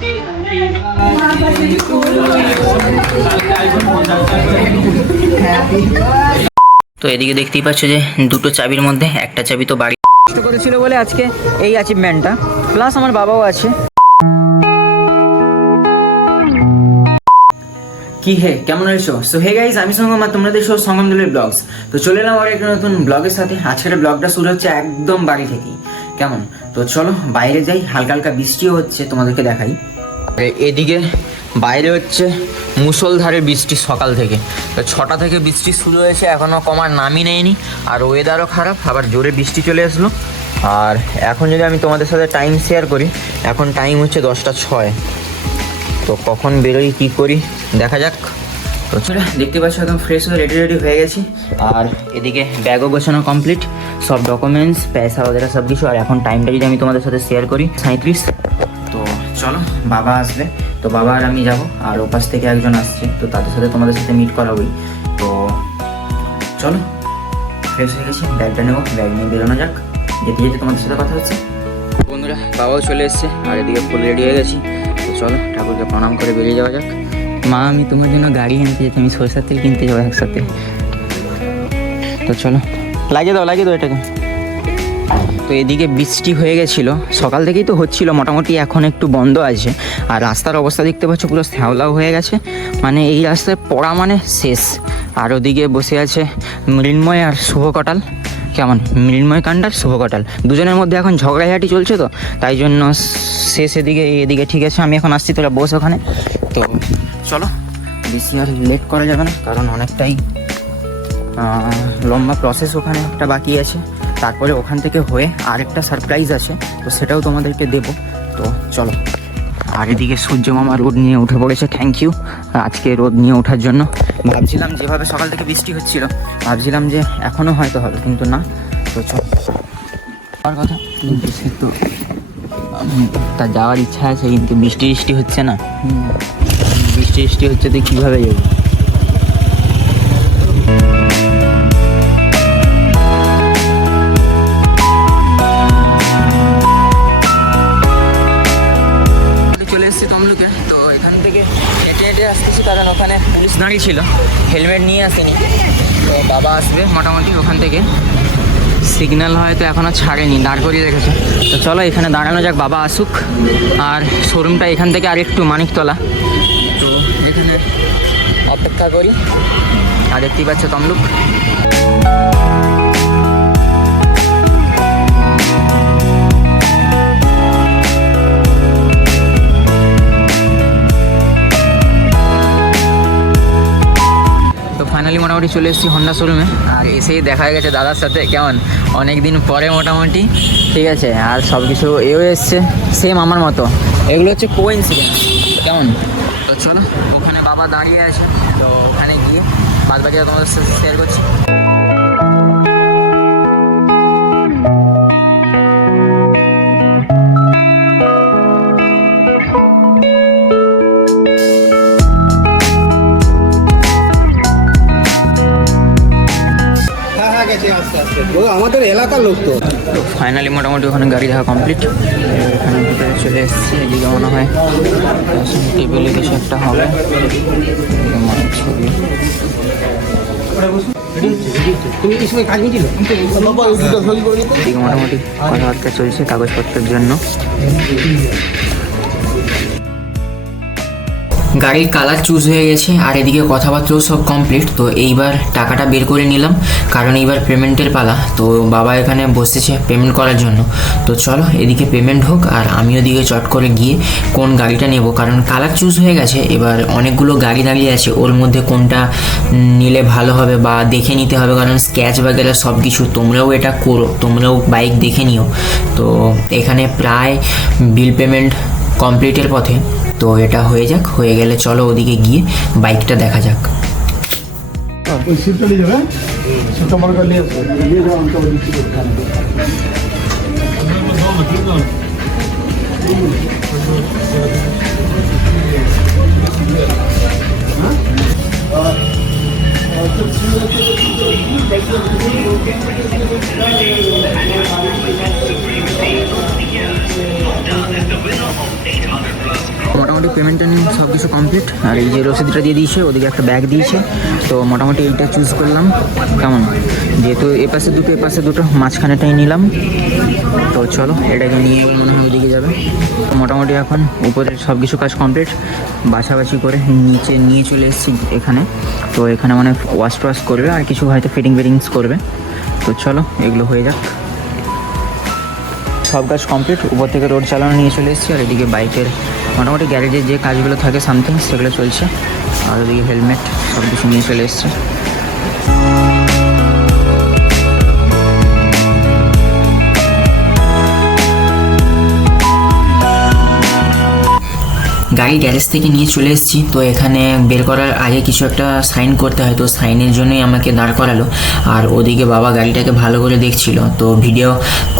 তো এদিকে দেখতেই পাচ্ছ যে দুটো চাবির মধ্যে একটা চাবি তো বাড়ি করেছিল বলে আজকে এই অ্যাচিভমেন্টটা, প্লাস আমার বাবাও আছে। কি হে, কেমন আছো? সো হে গাইস, আমি সঙ্গম আর তোমরা দেখছো সঙ্গম দলের ব্লগস। তো চলে এলাম আর একটা নতুন ব্লগের সাথে। আজকের ব্লগটা শুরু হচ্ছে একদম বাড়ি থেকেই। কেমন? তো চলো বাইরে যাই, হালকা হালকা বৃষ্টিও হচ্ছে, তোমাদেরকে দেখাই। এদিকে বাইরে হচ্ছে মুষলধারে বৃষ্টি সকাল থেকে। তো 6টা থেকে বৃষ্টি শুরু হয়েছে, এখনও কমার নামই নেয়নি। আর ওয়েদারও খারাপ, আবার জোরে বৃষ্টি চলে আসলো। আর এখন যদি আমি তোমাদের সাথে টাইম শেয়ার করি, এখন টাইম হচ্ছে 10টা 6। তো কখন বেরোই কী করি দেখা যাক। তো চলো, দেখতে পাচ্ছ একদম ফ্রেশ হয়ে রেডি হয়ে গেছি। আর এদিকে ব্যাগও গোছানো কমপ্লিট, সব ডকুমেন্টস পয়সা ওদের সব কিছু। আর এখন টাইমটা যদি আমি তোমাদের সাথে শেয়ার করি 37। তো চলো, বাবা আসবে, তো বাবা আর আমি যাবো, আর ওপাশ থেকে একজন আসছে, তো তাদের সাথে তোমাদের সাথে মিট করাবোই। তো চলো, ফ্রেশ হয়ে গেছি, ব্যাগটা নেবো, ব্যাগ নিয়ে বেরোনো যাক। যেতে যেতে তোমাদের সাথে কথা হচ্ছে। বন্ধুরা, বাবাও চলে এসছে, আর এদিকে ফুল রেডি হয়ে গেছি। তো চলো, ঠাকুরকে প্রণাম করে বেরিয়ে যাওয়া যাক। মা, আমি তোমার জন্য গাড়ি আনতে যেতে, আমি সরষের তেল কিনতে যাবো একসাথে। তো চলো, লাগিয়ে দাও এটাকে। তো এদিকে বৃষ্টি হয়ে গেছিলো সকাল থেকেই, তো হচ্ছিল মোটামুটি, এখন একটু বন্ধ আছে। আর রাস্তার অবস্থা দেখতে পাচ্ছ পুরো শ্যাওলাও হয়ে গেছে, মানে এই রাস্তায় পড়া মানে শেষ। আর ওদিকে বসে আছে মৃন্ময় আর শুভ কটাল। কেমন? মৃন্ময় কাণ্ডার শুভ কটাল দুজনের মধ্যে এখন ঝগড়াঝাটি চলছে, তো তাই জন্য শেষ এদিকে। ঠিক আছে, আমি এখন আসছি, তোরা বস ওখানে। তো চলো, বেশি আর লেট করা যাবে না, কারণ অনেকটাই লম্বা প্রসেস ওখানে একটা বাকি আছে। তারপরে ওখান থেকে হয়ে আরেকটা সারপ্রাইজ আছে, তো সেটাও তোমাদেরকে দেবো। তো চলো। আর এদিকে সূর্য মামা রোদ নিয়ে উঠে পড়েছে, থ্যাংক ইউ আজকে রোদ নিয়ে ওঠার জন্য। ভাবছিলাম যেভাবে সকাল থেকে বৃষ্টি হচ্ছিল, ভাবছিলাম যে এখনও হয়তো হবে, কিন্তু না। তো চলো, আমার কথা তো তা যাওয়ার ইচ্ছা আছে, কিন্তু বৃষ্টি হচ্ছে না। বৃষ্টি হচ্ছে তো কীভাবে যাবো? চলে এসেছি তমলুকে। তো এখান থেকে হেঁটে আসতেছি, কারণ ওখানে পুলিশ দাঁড়িয়ে ছিল, হেলমেট নিয়ে আসেনি। তো বাবা আসবে মোটামুটি ওখান থেকে, সিগন্যাল হয়তো এখনও ছাড়েনি, দাঁড় করিয়ে রেখেছে। তো চলো এখানে দাঁড়ানো যাক, বাবা আসুক। আর শোরুমটা এখান থেকে আর একটু মানিকতলা, তো এখানে অপেক্ষা করি। আর দেখতেই পাচ্ছ তমলুক। ফাইনালি মোটামুটি চলে এসেছি হন্ডা শোরুমে। আর এসেই দেখা গেছে দাদার সাথে, কেমন অনেক দিন পরে মোটামুটি, ঠিক আছে। আর সব কিছু এও এসছে সেম আমার মতো, এগুলো হচ্ছে কোইন্সিডেন্স। কেমন? তো চলো, ওখানে বাবা দাঁড়িয়ে আছে, তো ওখানে গিয়ে বাদ বাকিটা তোমাদের সাথে শেয়ার করছি। আমাদের এলাকার লোক। তো ফাইনালি মোটামুটি ওখানে গাড়ি দেখা কমপ্লিট। এখানে ভিতরে চলে এসেছি। এদিকে মনে হয় টেবিলে কিছু একটা হবে, ছবি। এদিকে মোটামুটি কথাবার্তা চলছে কাগজপত্রের জন্য। গাড়ির কালার চুজ হয়ে গেছে, আর এদিকে কথাবার্তাও সব কমপ্লিট। তো এইবার টাকাটা বের করে নিলাম, কারণ এইবার পেমেন্টের পালা। তো বাবা এখানে বসেছে পেমেন্ট করার জন্য। তো চলো এদিকে পেমেন্ট হোক, আর আমি ওদিকে চট করে গিয়ে কোন গাড়িটা নেব, কারণ কালার চুজ হয়ে গেছে। এবার অনেকগুলো গাড়ি দাঁড়িয়ে আছে, ওর মধ্যে কোনটা নিলে ভালো হবে বা দেখে নিতে হবে, কারণ স্ক্র্যাচ বাগেরা সব কিছু। তোমরাও এটা করো, তোমরাও বাইক দেখে নিও। তো এখানে প্রায় বিল পেমেন্ট কমপ্লিটের পথে। তো এটা হয়ে যাক, হয়ে গেলে চলো ওদিকে গিয়ে বাইকটা দেখা যাক। মেনটেন সব কিছু কমপ্লিট। আর এই যে রসিদটা দিয়ে দিয়েছে, ওদিকে একটা ব্যাগ দিয়েছে। তো মোটামুটি এইটা চুজ করলাম, কেমন, যেহেতু এপাশে দুটো মাঝখানেটাই নিলাম। তো চলো এটাকে নিয়ে মনে হয় ওদিকে যাবে। তো মোটামুটি এখন উপরের সব কিছু কাজ কমপ্লিট, বাছাবাছি করে নিচে নিয়ে চলে এসেছি এখানে। তো এখানে মানে ওয়াশ টোয়াশ করবে আর কিছু হয়তো ফিটিংস করবে। তো চলো এগুলো হয়ে যাক। সব কাজ কমপ্লিট, উপর থেকে রোড চালানো নিয়ে চলে এসেছি। আর এদিকে বাইকের মোটামুটি গ্যারেজের যে কাজগুলো থাকে সামথিং সেগুলো চলছে। আর ওদিকে হেলমেট সব কিছু নিয়ে চলে এসছে। গাড়ি গ্যারেজ থেকে নিয়ে চলে এসেছি। তো এখানে বের করার আগে কিছু একটা সাইন করতে হয়, তো সাইনের জন্যই আমাকে দাঁড় করালো। আর ওদিকে বাবা গাড়িটাকে ভালো করে দেখছিল। তো ভিডিও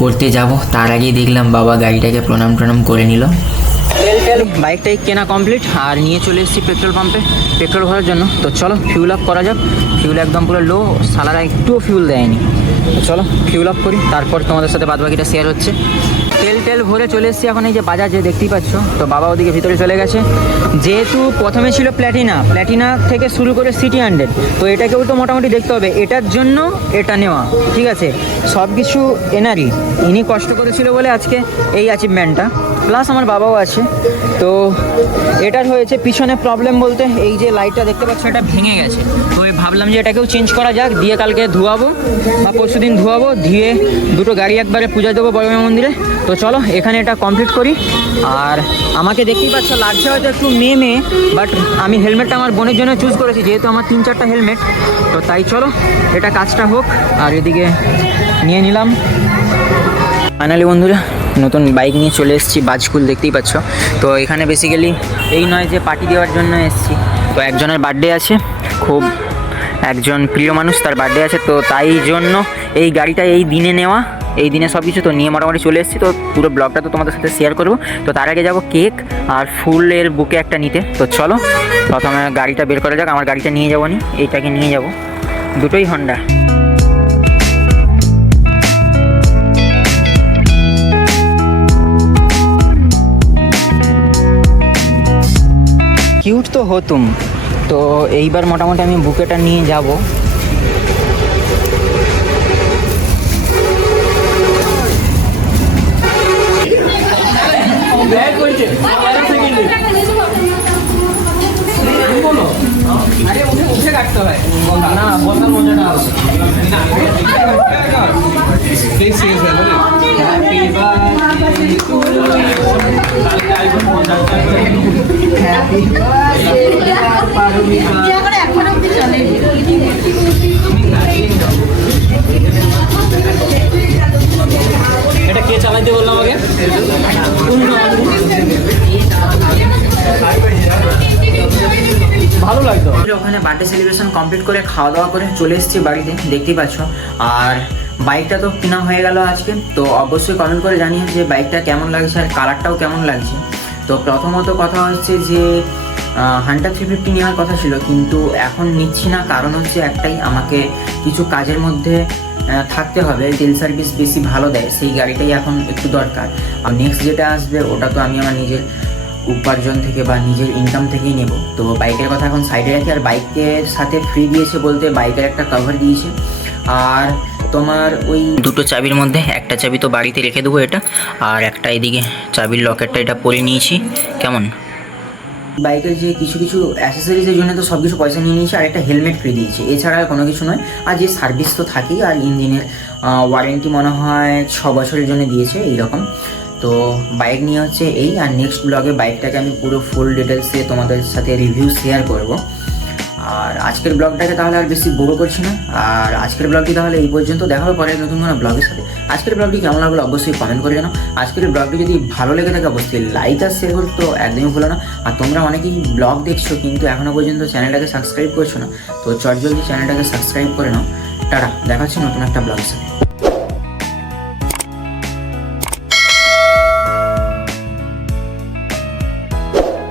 করতে যাব তার আগেই দেখলাম বাবা গাড়িটাকে প্রণাম করে নিল। বাইকটাই কেনা কমপ্লিট আর নিয়ে চলে এসেছি পেট্রোল পাম্পে পেট্রোল ভরার জন্য। তো চলো ফিউল আপ করা যাক। ফিউল একদম পুরো লো, সালারা একটুও ফিউল দেয়নি। তো চলো ফিউল আপ করি, তারপর তোমাদের সাথে বাদবাকিটা শেয়ার হচ্ছে। তেল ভরে চলে এসেছি এখন এই যে বাজার, যে দেখতেই পাচ্ছ। তো বাবা ওদিকে ভিতরে চলে গেছে। যেহেতু প্রথমে ছিল প্ল্যাটিনা থেকে শুরু করে সিটি 100, তো এটাকেও তো মোটামুটি দেখতে হবে। এটার জন্য এটা নেওয়া, ঠিক আছে, সব কিছু এনারই। ইনি কষ্ট করেছিল বলে আজকে এই অ্যাচিভমেন্টটা, প্লাস আমার বাবাও আছে। তো এটার হয়েছে পিছনে প্রবলেম বলতে এই যে লাইটটা দেখতে পাচ্ছ এটা ভেঙে গেছে। তো ভাবলাম যে এটাকেও চেঞ্জ করা যাক, দিয়ে কালকে ধোয়াবো বা পরশু দিন ধোয়াবো, ধুয়ে দুটো গাড়ি একবারে পূজা দেবো বড় মন্দিরে। তো চলো এখানে এটা কমপ্লিট করি। আর আমাকে দেখতেই পাচ্ছ লাগছে হয়তো একটু মেয়ে, বাট আমি হেলমেটটা আমার বোনের জন্য চুজ করেছি, যেহেতু আমার 3-4টা হেলমেট। তো তাই চলো এটা কাজটা হোক। আর এদিকে নিয়ে নিলাম। ফাইনালি বন্ধুরা নতুন বাইক নিয়ে চলে এসেছি বাজকুল, দেখতেই পাচ্ছ। তো এখানে বেসিক্যালি এই নয় যে পার্টি দেওয়ার জন্য এসেছি। তো একজনের বার্থডে আছে, খুব একজন প্রিয় মানুষ, তার বার্থডে আছে। তো তাই জন্য এই গাড়িটা এই দিনে নেওয়া, এই দিনে সব কিছু তো নিয়ে মোটামুটি চলে এসেছি। তো পুরো ব্লগটা তো তোমাদের সাথে শেয়ার করবো। তো তার আগে যাবো কেক আর ফুলের বুকে একটা নিতে। তো চলো প্রথমে গাড়িটা বের করা যাক। আমার গাড়িটা নিয়ে যাবো নি, এইটাকে নিয়ে যাব, দুটোই হন্ডা। কিউট তো হতুম। তো এইবার মোটামুটি আমি বুকেটা নিয়ে যাব। উঠে কাটতে হয় না, বলার মজাটা এটা কে চালাইতে বললাম আমাকে? ভালো লাগতো। ওখানে বার্থডে সেলিব্রেশন কমপ্লিট করে খাওয়া দাওয়া করে চলে এসেছি বাড়িতে, দেখতেই পাচ্ছ। আর বাইকটা তো কেনা হয়ে গেল আজকে। তো অবশ্যই কমেন্ট করে জানিয়ে যে বাইকটা কেমন লাগছে আর কালারটাও কেমন লাগছে। তো প্রথমত কথা হচ্ছে যে হান্টার 350 নেওয়ার কথা ছিল, কিন্তু এখন নিচ্ছি না। কারণ হচ্ছে একটাই, আমাকে কিছু কাজের মধ্যে থাকতে হবে, তেল সার্ভিস বেশি ভালো দেয়, সেই গাড়িটাই এখন একটু দরকার। আর নেক্সট যেটা আসবে ওটা তো আমি আমার নিজের উপার্জন থেকে বা নিজের ইনকাম থেকেই নেব। তো বাইকের কথা এখন সাইডে রাখি। আর বাইকের সাথে ফ্রি দিয়েছে বলতে বাইকের একটা কভার দিয়েছে। আর তোমার ওই দুটো চাবির মধ্যে একটা চাবি তো বাড়িতে রেখে দেবো এটা, আর একটা এদিকে চাবির লকেটটা এটা পরে নিয়েছি। কেমন বাইকের যে কিছু অ্যাসেসরিজের জন্য তো সব কিছু পয়সা নিয়ে নিয়েছে, আর একটা হেলমেট ফ্রি দিয়েছে, এছাড়া আর কোনো কিছু নয়। আর যে সার্ভিস তো থাকেই, আর ইঞ্জিনের ওয়ারেন্টি মনে হয় 6 বছরের জন্য দিয়েছে এইরকম। তো বাইক নিয়ে হচ্ছে এই। আর নেক্সট ব্লগে বাইকটাকে আমি পুরো ফুল ডিটেলসে তোমাদের সাথে রিভিউ শেয়ার করব। আর আজকের ব্লগটাকে তাহলে আর বেশি বড় করছি না। আর আজকের ব্লগটি তাহলে এই পর্যন্ত, দেখা হবে পরে নতুন কোনো ব্লগের সাথে। আজকের ব্লগটি কেমন লাগলো অবশ্যই কমেন্ট করে জানাও। আজকের ব্লগটি যদি ভালো লেগে থাকে অবশ্যই লাইক আর শেয়ার করতে তো একদমই ভুলো না। আর তোমরা অনেকেই ব্লগ দেখছো কিন্তু এখনও পর্যন্ত চ্যানেলটাকে সাবস্ক্রাইব করছো না, তো চটজলদি চ্যানেলটাকে সাবস্ক্রাইব করে নাও। টাটা, দেখা হচ্ছে নতুন একটা ব্লগের সাথে।